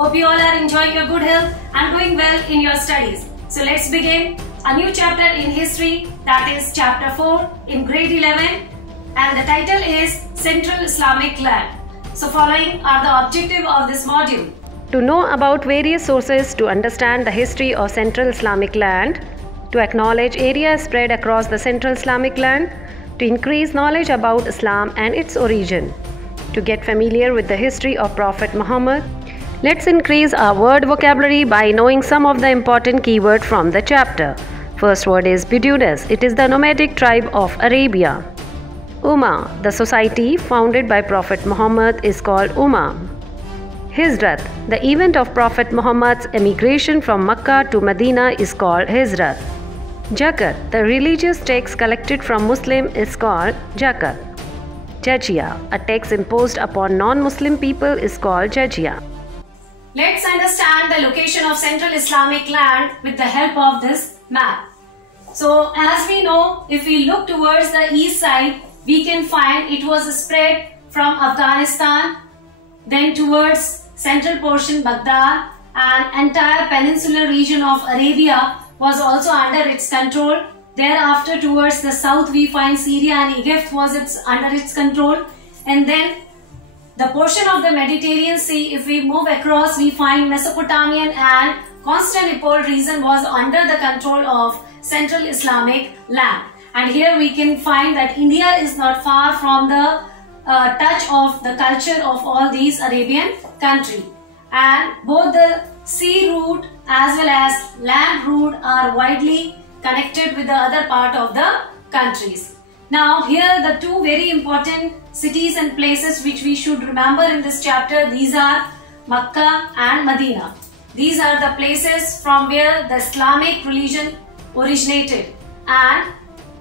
Hope you all are enjoying your good health and doing well in your studies. So let's begin a new chapter in history, that is chapter 4 in grade 11, and the title is Central Islamic Land. So following are the objective of this module. To know about various sources to understand the history of Central Islamic land, to acknowledge areas spread across the Central Islamic land, to increase knowledge about Islam and its origin, to get familiar with the history of Prophet Muhammad. Let's increase our word vocabulary by knowing some of the important keywords from the chapter. First word is Bedouins. It is the nomadic tribe of Arabia. Ummah, the society founded by Prophet Muhammad, is called Ummah. Hijrat, the event of Prophet Muhammad's emigration from Mecca to Medina, is called Hijrat. Zakat, the religious tax collected from Muslim, is called Zakat. Jizya, a tax imposed upon non-Muslim people, is called Jizya. Let's understand the location of Central Islamic land with the help of this map. So as we know, if we look towards the east side, we can find it was spread from Afghanistan, then towards central portion Baghdad, and entire peninsular region of Arabia was also under its control. Thereafter towards the south we find Syria and Egypt was under its control, and then the portion of the Mediterranean Sea, if we move across, we find Mesopotamian and Constantinople region was under the control of Central Islamic land. And here we can find that India is not far from the touch of the culture of all these Arabian countries. And both the sea route as well as land route are widely connected with the other part of the countries. Now here the two very important cities and places which we should remember in this chapter, these are Makkah and Medina. These are the places from where the Islamic religion originated, and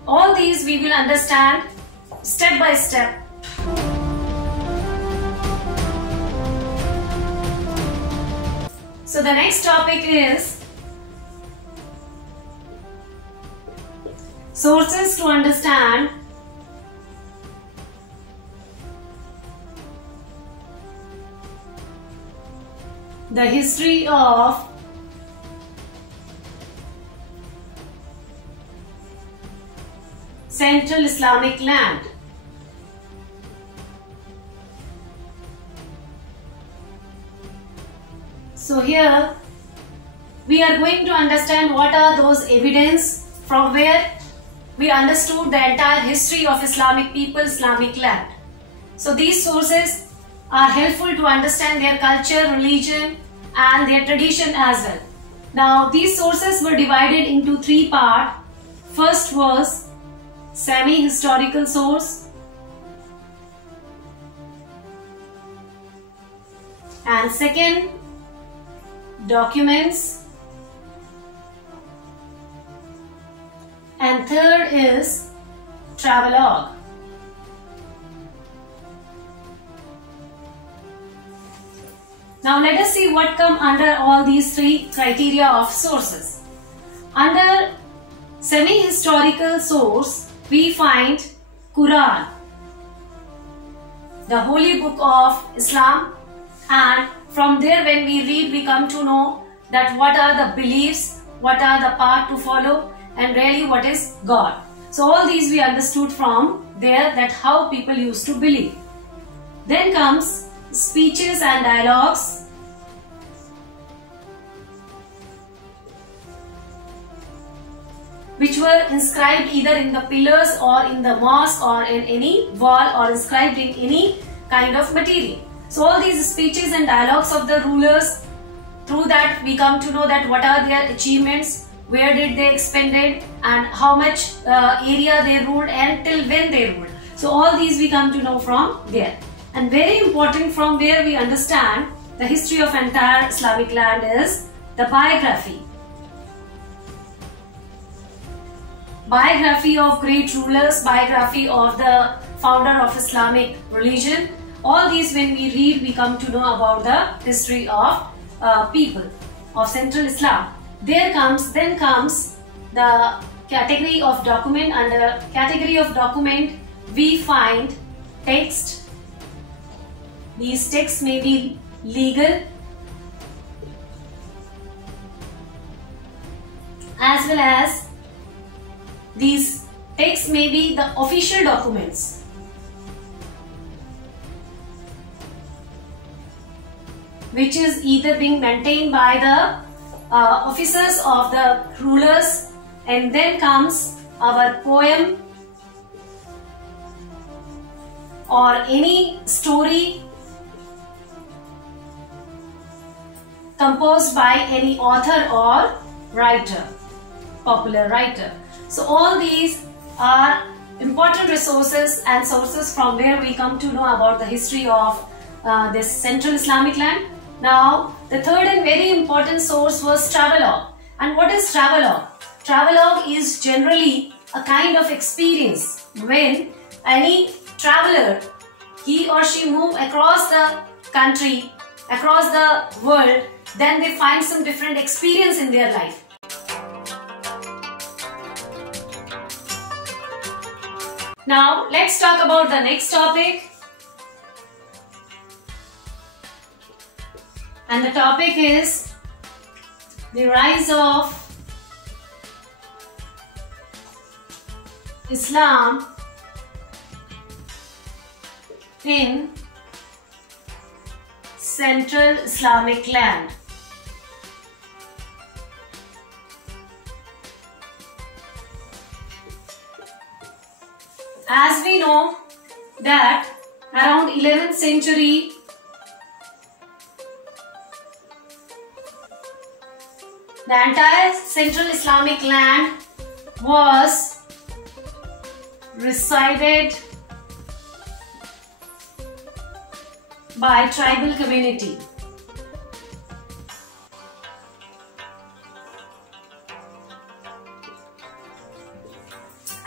all these we will understand step by step. So the next topic is sources to understand the history of Central Islamic land. So here we are going to understand what are those evidence from where we understood the entire history of Islamic people, Islamic land. So these sources are helpful to understand their culture, religion and their tradition as well. Now these sources were divided into three parts. First was semi-historical source, and second documents, and third is travelogue. Now let us see what come under all these three criteria of sources. Under semi-historical source we find Quran, the holy book of Islam, and from there when we read we come to know that what are the beliefs, what are the path to follow, and really what is God. So all these we understood from there, that how people used to believe. Then comes speeches and dialogues, which were inscribed either in the pillars or in the mosque or in any wall or inscribed in any kind of material. So all these speeches and dialogues of the rulers, through that we come to know that what are their achievements, where did they expended, and how much area they ruled and till when they ruled. So all these we come to know from there. And very important, from where we understand the history of entire Islamic land is the biography. Biography of great rulers, biography of the founder of Islamic religion. All these when we read we come to know about the history of people of Central Islam. Then comes the category of document. Under category of document we find text. These texts may be legal, as well as these texts may be the official documents. Which is either being maintained by the officers of the rulers, and then comes our poem or any story composed by any author or writer, popular writer. So all these are important resources and sources from where we come to know about the history of this Central Islamic land. Now, the third and very important source was travelogue. And what is travelogue? Travelogue is generally a kind of experience when any traveler, he or she move across the country, across the world, then they find some different experience in their life. Now, let's talk about the next topic. And the topic is the rise of Islam in Central Islamic land. As we know that around 11th century, the entire Central Islamic land was resided by tribal community.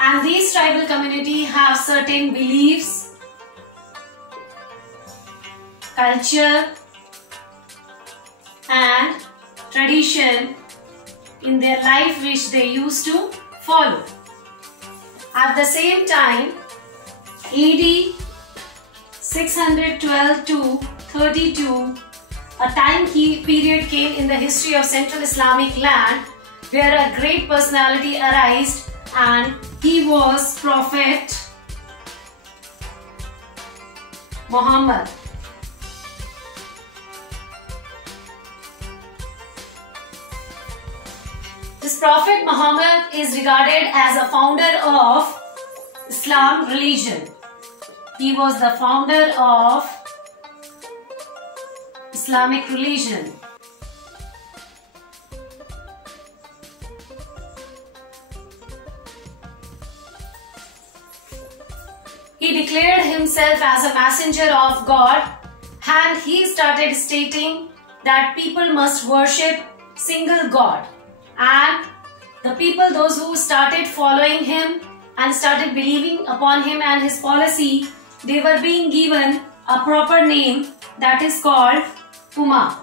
And these tribal community have certain beliefs, culture and tradition in their life which they used to follow. At the same time, AD 612 to 32, a time period came in the history of Central Islamic land where a great personality arose, and he was Prophet Muhammad. This Prophet Muhammad is regarded as a founder of Islam religion. He was the founder of Islamic religion. He declared himself as a messenger of God, and he started stating that people must worship single God. And the people, those who started following him and started believing upon him and his policy, they were being given a proper name that is called Ummah.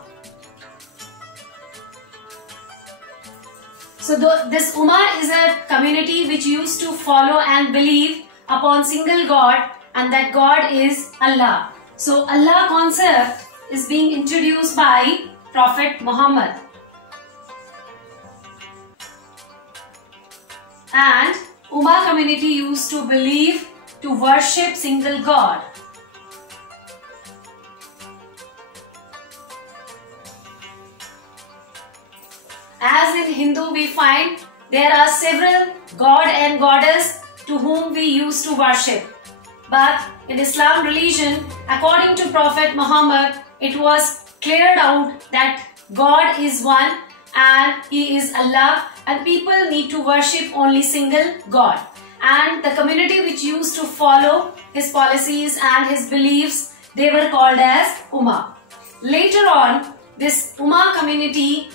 So this Ummah is a community which used to follow and believe upon single God, and that God is Allah. So Allah concept is being introduced by Prophet Muhammad. And Ummah community used to believe to worship single God. As in Hindu we find there are several god and goddess to whom we used to worship. But in Islam religion, according to Prophet Muhammad, it was cleared out that God is one and He is Allah, and people need to worship only single God. And the community which used to follow his policies and his beliefs, they were called as Ummah. Later on, this Ummah community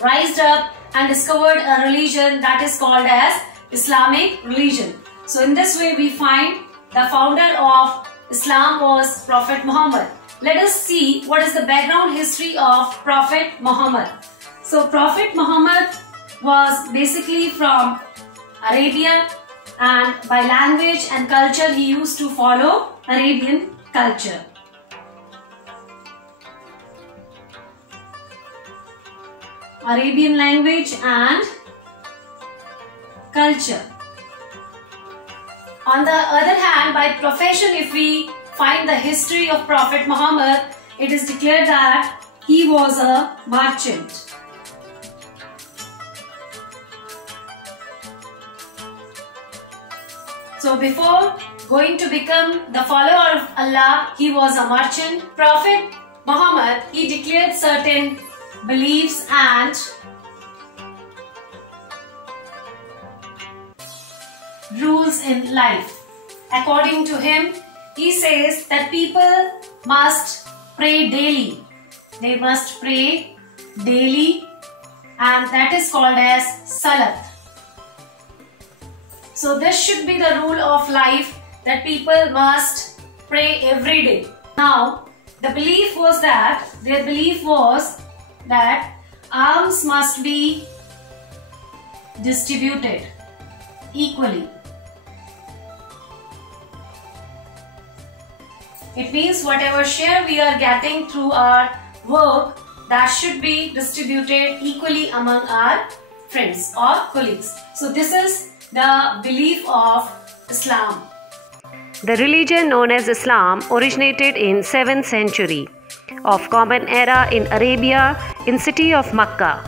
rised up and discovered a religion that is called as Islamic religion. So in this way we find the founder of Islam was Prophet Muhammad. Let us see what is the background history of Prophet Muhammad. So Prophet Muhammad was basically from Arabia, and by language and culture he used to follow Arabian culture. Arabian language and culture. On the other hand, by profession, if we find the history of Prophet Muhammad, it is declared that he was a merchant. So before going to become the follower of Allah, he was a merchant. Prophet Muhammad, he declared certain beliefs and rules in life. According to him, he says that people must pray daily. They must pray daily, and that is called as Salat. So this should be the rule of life, that people must pray every day. Now, their belief was that alms must be distributed equally. It means whatever share we are getting through our work, that should be distributed equally among our friends or colleagues. So this is the belief of Islam. The religion known as Islam originated in 7th century of Common Era in Arabia, in city of Makkah,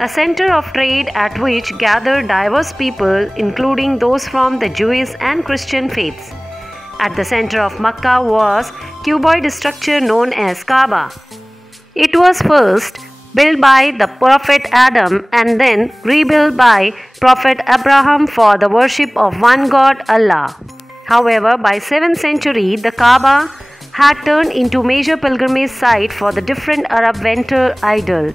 a center of trade at which gathered diverse people including those from the Jewish and Christian faiths. At the center of Makkah was cuboid structure known as Kaaba. It was first built by the Prophet Adam and then rebuilt by Prophet Abraham for the worship of one God, Allah. However, by 7th century, the Kaaba had turned into major pilgrimage site for the different Arab winter idols.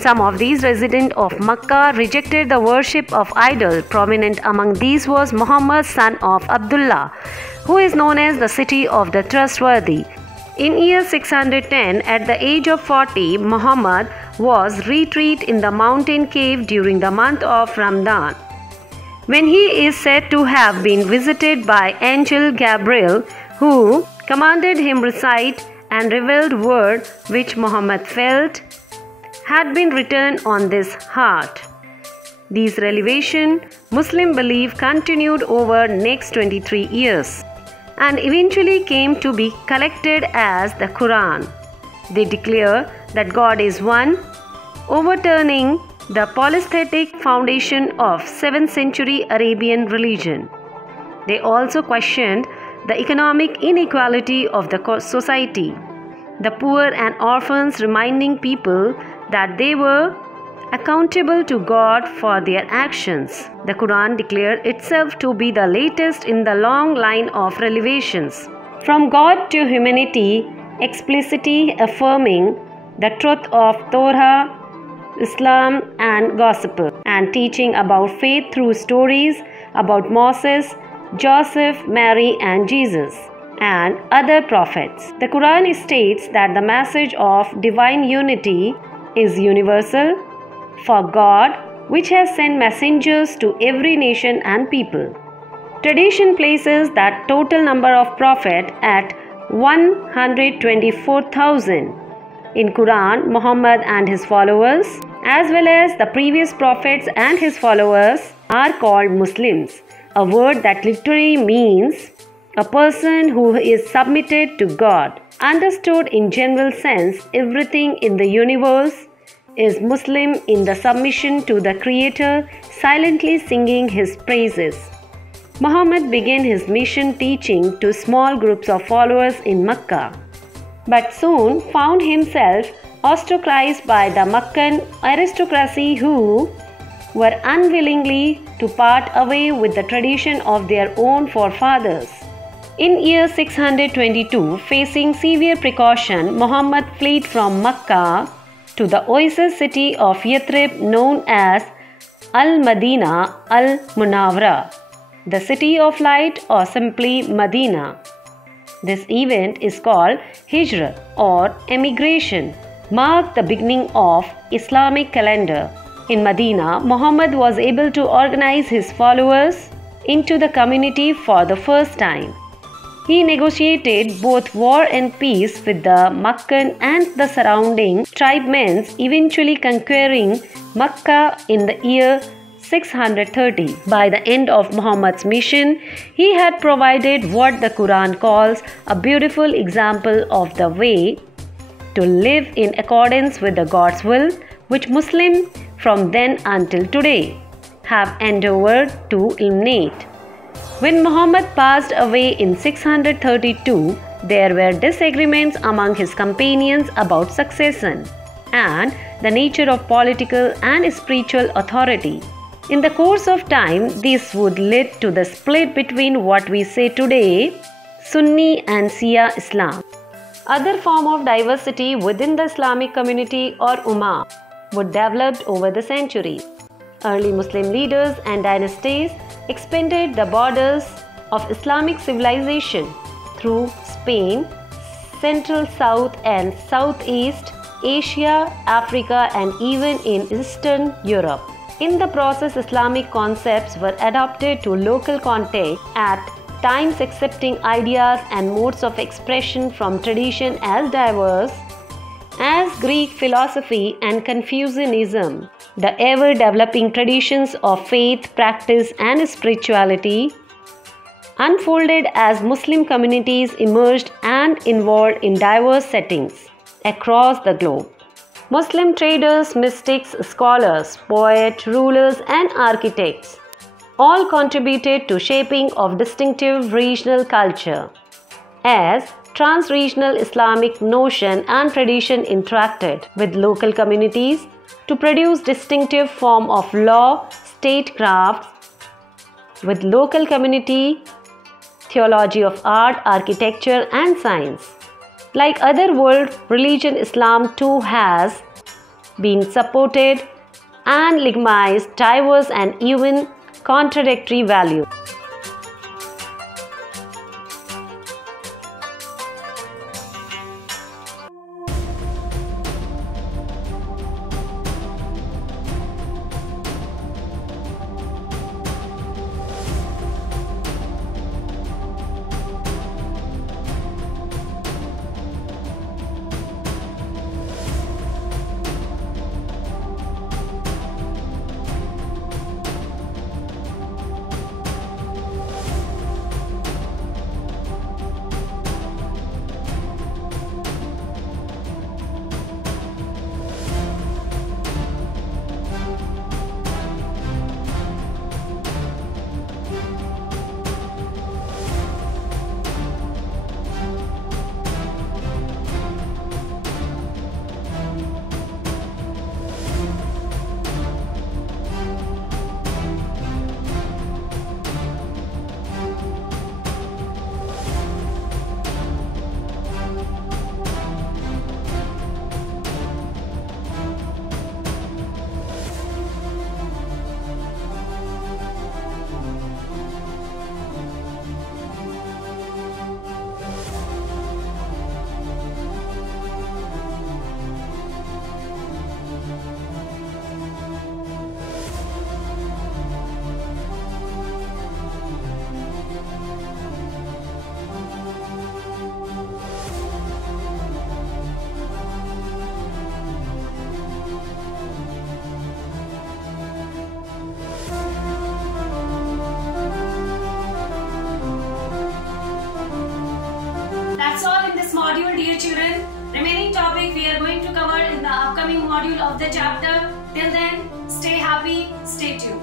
Some of these residents of Makkah rejected the worship of idol. Prominent among these was Muhammad, son of Abdullah, who is known as the city of the trustworthy. In year 610, at the age of 40, Muhammad was retreat in the mountain cave during the month of Ramadan, when he is said to have been visited by angel Gabriel, who commanded him recite and revealed word which Muhammad felt had been written on this heart. These revelation Muslim belief continued over next 23 years and eventually came to be collected as the Quran. They declare that God is one, overturning the polytheistic foundation of 7th century Arabian religion. They also questioned the economic inequality of the society, the poor and orphans, reminding people that they were accountable to God for their actions. The Quran declared itself to be the latest in the long line of revelations from God to humanity, explicitly affirming the truth of Torah, Islam and Gospel, and teaching about faith through stories about Moses, Joseph, Mary and Jesus and other prophets. The Quran states that the message of divine unity is universal, for God, which has sent messengers to every nation and people. Tradition places that total number of prophets at 124,000. In Quran, Muhammad and his followers, as well as the previous prophets and his followers, are called Muslims, a word that literally means a person who is submitted to God. Understood in general sense, everything in the universe is Muslim in the submission to the Creator, silently singing his praises. Muhammad began his mission teaching to small groups of followers in Makkah, but soon found himself ostracized by the Meccan aristocracy, who were unwillingly to part away with the tradition of their own forefathers. In year 622, facing severe precaution, Muhammad fled from Makkah to the oasis city of Yathrib, known as Al-Madinah Al-Munawwara, the city of light, or simply Medina. This event is called Hijra or emigration, marked the beginning of Islamic calendar. In Medina, Muhammad was able to organize his followers into the community for the first time. He negotiated both war and peace with the Meccan and the surrounding tribesmen, eventually conquering Mecca in the year 630. By the end of Muhammad's mission, he had provided what the Quran calls a beautiful example of the way to live in accordance with the God's will, which Muslims from then until today have endeavored to eliminate. When Muhammad passed away in 632, there were disagreements among his companions about succession and the nature of political and spiritual authority. In the course of time, this would lead to the split between what we say today, Sunni and Shia Islam. Other form of diversity within the Islamic community or Ummah would develop over the centuries. Early Muslim leaders and dynasties expanded the borders of Islamic civilization through Spain, Central, South and Southeast Asia, Africa and even in Eastern Europe. In the process, Islamic concepts were adapted to local context, at times accepting ideas and modes of expression from tradition as diverse as Greek philosophy and Confucianism. The ever-developing traditions of faith, practice and spirituality unfolded as Muslim communities emerged and evolved in diverse settings across the globe. Muslim traders, mystics, scholars, poets, rulers and architects all contributed to shaping of distinctive regional culture. As trans-regional Islamic notion and tradition interacted with local communities to produce distinctive form of law, statecraft, with local community, theology of art, architecture and science. Like other world religion, Islam too has been supported and legitimized diverse and even contradictory values. That's all in this module, dear children. Remaining topic we are going to cover in the upcoming module of the chapter. Till then, stay happy, stay tuned.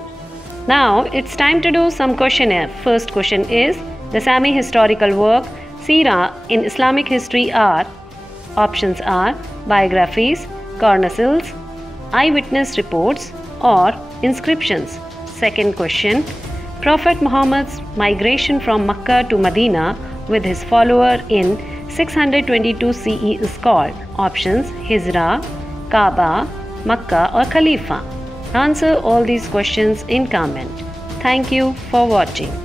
Now it's time to do some questionnaire. First question is, the semi-historical work Seerah in Islamic history are, options are biographies, chronicles, eyewitness reports or inscriptions. Second question, Prophet Muhammad's migration from Mecca to Medina with his follower in 622 CE is called, options Hijra, Kaaba, Makkah or Khalifa. Answer all these questions in comment. Thank you for watching.